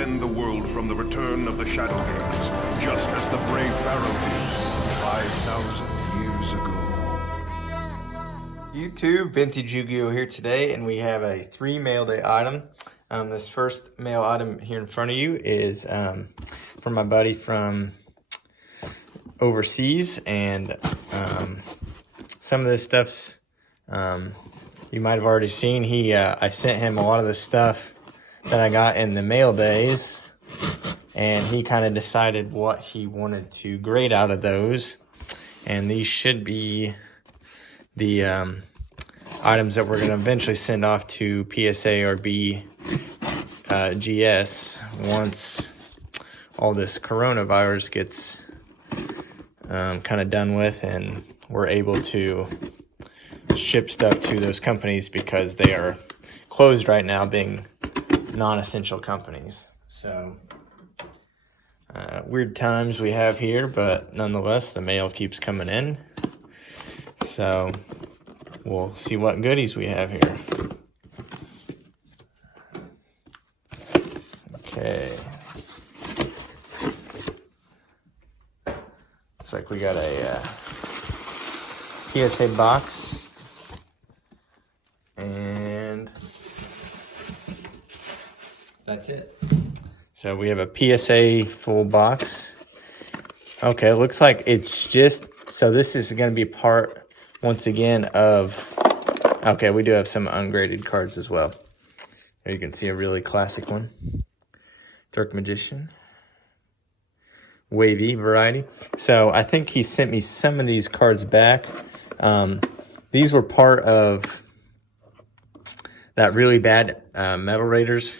defend the world from the return of the Shadow Games, just as the brave Pharaoh did 5,000 years ago. YouTube, Vintage Yugioh here today, and we have a 3 mail day item. This first mail item here in front of you is from my buddy from overseas, and some of this stuff's you might have already seen. I sent him a lot of the stuff that I got in the mail days, and he kind of decided what he wanted to grade out of those, and these should be the items that we're going to eventually send off to PSA or GS once all this coronavirus gets kind of done with and we're able to ship stuff to those companies, because they are closed right now, being non-essential companies. So weird times we have here, but nonetheless the mail keeps coming in, so we'll see what goodies we have here. Okay, looks like we got a PSA box, and that's it. So we have a PSA full box. Okay, looks like it's just, so this is going to be part, once again, of, okay, we do have some ungraded cards as well. There you can see a really classic one. Dark Magician. Wavy variety. So I think he sent me some of these cards back. These were part of that really bad Metal Raiders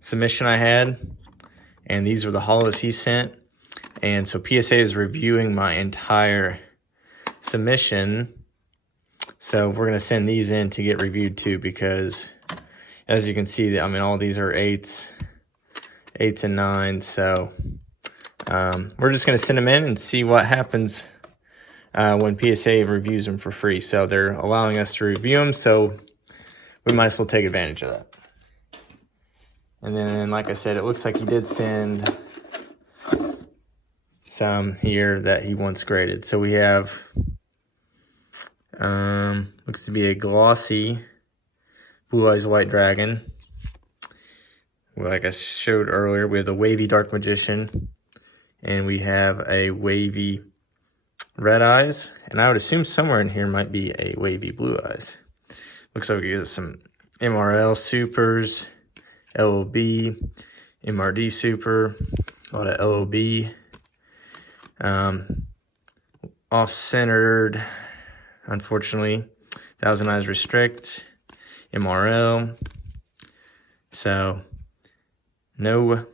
submission I had, and these were the holos he sent. And so PSA is reviewing my entire submission, so we're going to send these in to get reviewed too, because as you can see, I mean, all these are 8s and 9s, so we're just going to send them in and see what happens when PSA reviews them for free. So they're allowing us to review them, so we might as well take advantage of that. And then, like I said, it looks like he did send some here that he once graded. So we have, looks to be a glossy Blue Eyes White Dragon. Like I showed earlier, we have the wavy Dark Magician, and we have a wavy Red Eyes, and I would assume somewhere in here might be a wavy Blue Eyes. Looks like we get some MRL Supers, LOB, MRD Super, a lot of LOB, off-centered, unfortunately, Thousand Eyes Restrict, MRL. So no,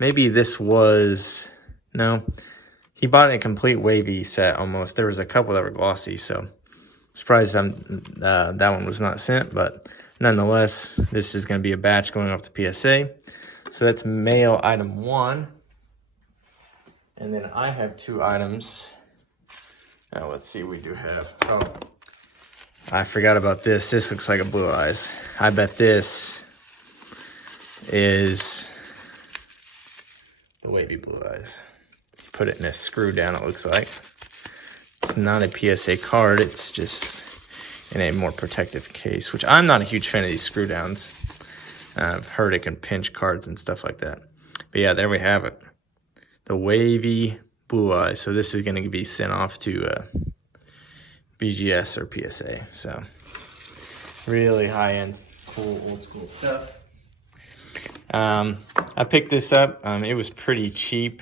maybe this was, no, he bought a complete wavy set almost. There was a couple that were glossy, so surprised that one was not sent, but nonetheless, this is going to be a batch going off to PSA. So that's mail item 1. And then I have 2 items. Now let's see, we do have, oh, I forgot about this. This looks like a Blue Eyes. I bet this is the wavy Blue Eyes. Put it in a screw down, it looks like. It's not a PSA card, it's just in a more protective case, which I'm not a huge fan of these screw downs. I've heard it can pinch cards and stuff like that. But yeah, there we have it. The wavy Blue Eyes. So this is going to be sent off to BGS or PSA. So really high-end, cool, old-school stuff. I picked this up. It was pretty cheap.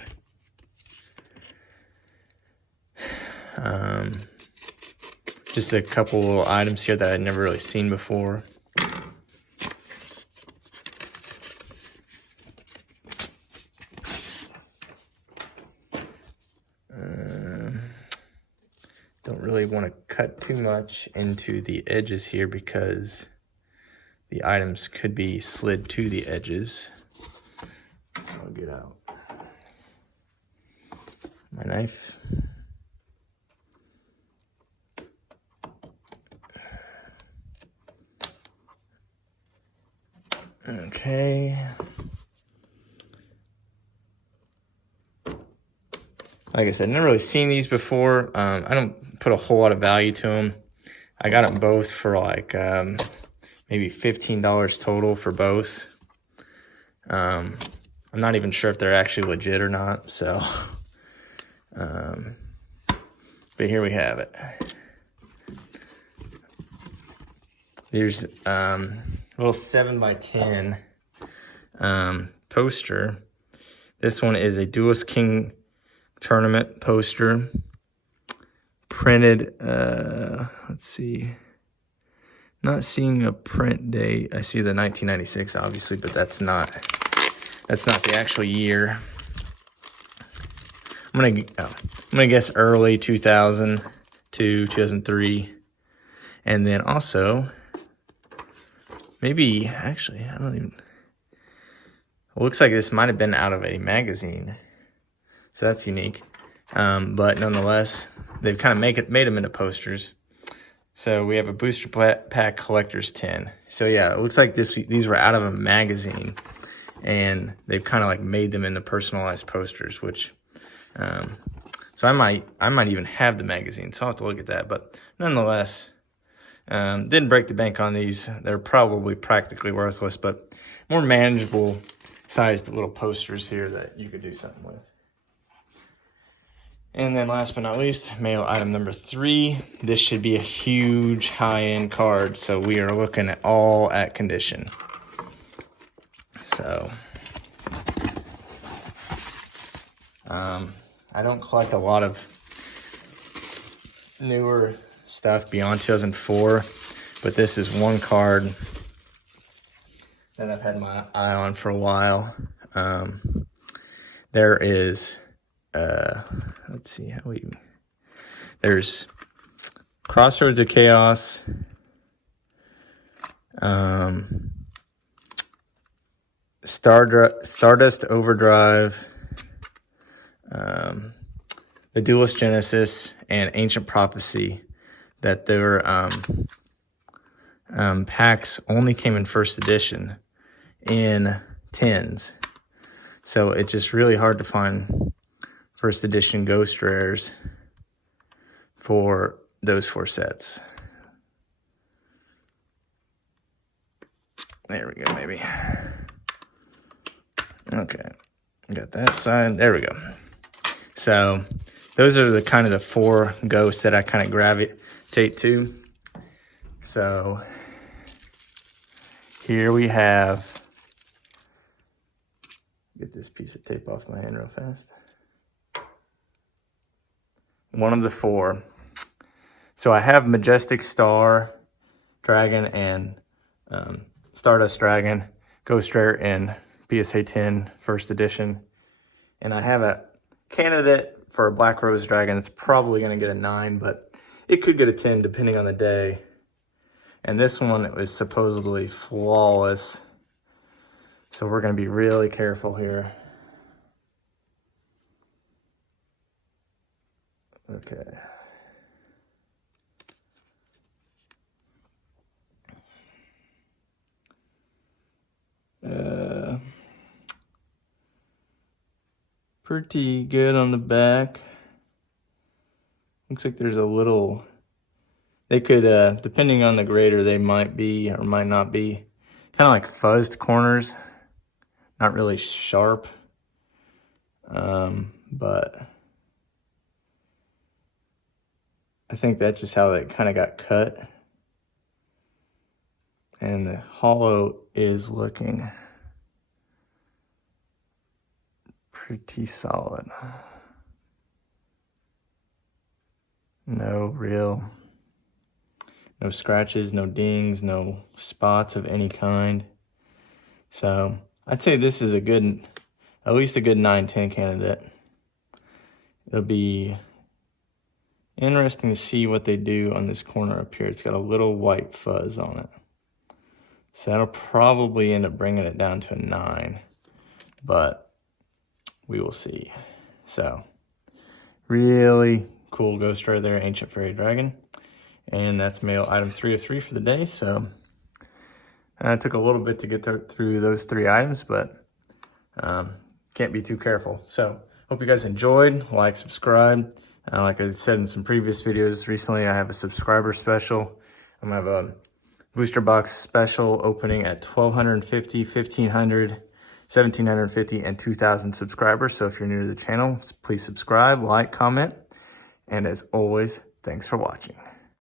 Just a couple little items here that I'd never really seen before. Don't really want to cut too much into the edges here, because the items could be slid to the edges. So I'll get out my knife. Okay. like I said, never really seen these before. I don't put a whole lot of value to them. I got them both for like maybe $15 total for both. I'm not even sure if they're actually legit or not. So, but here we have it. There's a little 7x10 poster. This one is a Duelist King tournament poster. Printed, let's see. Not seeing a print date. I see the 1996, obviously, but that's not the actual year. I'm gonna guess early 2002, 2003, and then also maybe actually I don't even. It looks like this might have been out of a magazine, so that's unique. But nonetheless, they've kind of made them into posters. So we have a booster pack collector's 10. So yeah, it looks like these were out of a magazine, and they've kind of like made them into personalized posters, which, so I might even have the magazine, so I'll have to look at that. But nonetheless, didn't break the bank on these. They're probably practically worthless, but more manageable sized little posters here that you could do something with. And then last but not least, mail item number 3. This should be a huge high-end card, so we are looking at all at condition. So, I don't collect a lot of newer stuff beyond 2004, but this is one card that I've had my eye on for a while. There is, let's see how there's Crossroads of Chaos, Stardust Overdrive, the Duelist Genesis, and Ancient Prophecy. That their packs only came in first edition in 10s. So it's just really hard to find first edition Ghost Rares for those 4 sets. There we go, maybe. Okay, got that side. There we go. So those are the kind of the 4 ghosts that I kind of gravitate to. So here we have, get this piece of tape off my hand real fast. One of the 4. So I have Majestic Star Dragon and Stardust Dragon, Ghost Rare in PSA 10 first edition. And I have a candidate for a Black Rose Dragon. It's probably going to get a 9, but it could get a 10 depending on the day. And this one was supposedly flawless. So we're going to be really careful here. Okay. Pretty good on the back. Looks like there's a little, they could, depending on the grader, they might be or might not be kind of like fuzzed corners. Not really sharp. But I think that's just how it kind of got cut. And the hollow is looking pretty solid. No scratches, no dings, no spots of any kind. So I'd say this is a good, at least a good 9-10 candidate. It'll be interesting to see what they do on this corner up here. It's got a little white fuzz on it. So that'll probably end up bringing it down to a 9, but we will see. So really cool Ghost Rare there, Ancient Fairy Dragon. And that's mail item 3 of 3 for the day. So it took a little bit to get through those 3 items, but can't be too careful. So Hope you guys enjoyed. Like, subscribe. Like I said in some previous videos recently, I have a subscriber special. I'm gonna have a booster box special opening at 1,250, 1,500, 1,750, and 2,000 subscribers. So if you're new to the channel, please subscribe, like, comment, and as always, thanks for watching.